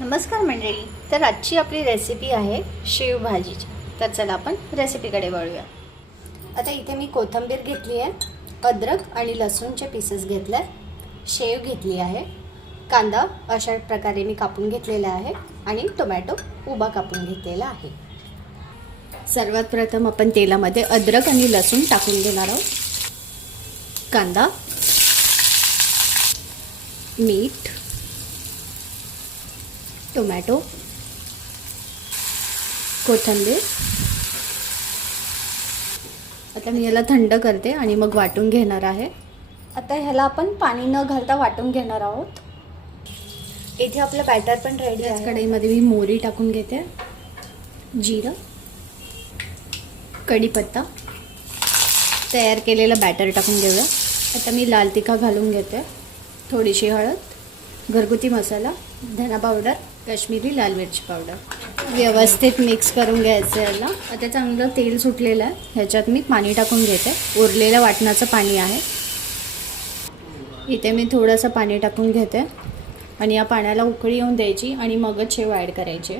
नमस्कार मंडळी. तर आजची आपली रेसिपी आहे शेव भाजीची. तर चला आपण रेसिपीकडे वळूया. आता इथे मी कोथिंबीर घेतली आहे, अद्रक आणि लसूणचे पीसेस घेतले, शेव घेतली आहे, कांदा अशा प्रकारे मी कापून घेतलेला आहे आणि टोमॅटो उभा कापून घेतलेला आहे. सर्वात प्रथम आपण तेलामध्ये अद्रक आणि लसूण टाकून घेणार आहोत. कांदा, मीठ, टोमॅटो, कोथिंबीर. आता मी याला थंड करते आणि मग वाटून घेणार आहे. आता ह्याला आपण पाणी न घालता वाटून घेणार आहोत. इथे आपलं बॅटर पण रेडी आहे. कढईमध्ये मी मोहरी टाकून घेते, जिरं, कढीपत्ता, तयार केलेलं बॅटर टाकून घेऊया. आता मी लाल तिखट घालून घेते, थोडीशी हळद, घरगुती मसाला, धना पावडर, काश्मीरी लाल मिरची पावडर. व्यवस्थित मिक्स करून घ्यायचं याला. आता चांगलं तेल सुटलेलं आहे, ह्याच्यात मी पाणी टाकून घेते. उरलेलं वाटणाचं पाणी आहे. इथे मी थोडंसं पाणी टाकून घेते आणि या पाण्याला उकळी येऊन द्यायची आणि मगच शेव ॲड करायची.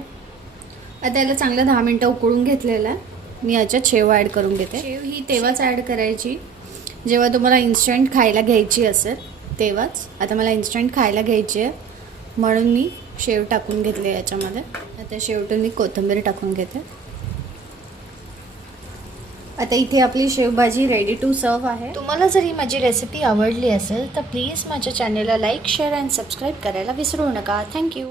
आता याला चांगलं 10 मिनटं उकळून घेतलेलं आहे. मी याच्यात शेव ॲड करून घेते. शेव ही तेव्हाच ॲड करायची जेव्हा तुम्हाला इन्स्टंट खायला घ्यायची असेल तेव्हाच. आता मला इन्स्टंट खायला घ्यायची आहे म्हणून मी शेव टाकून घेतले याच्यामध्ये. आता शेवटून मी कोथिंबीर टाकून घेते. आता इथे आपली शेवभाजी रेडी टू सर्व आहे. तुम्हाला जर ही माझी रेसिपी आवडली असेल तर प्लीज माझ्या चॅनलला लाईक, शेअर अँड सबस्क्राईब करायला विसरू नका. थँक्यू.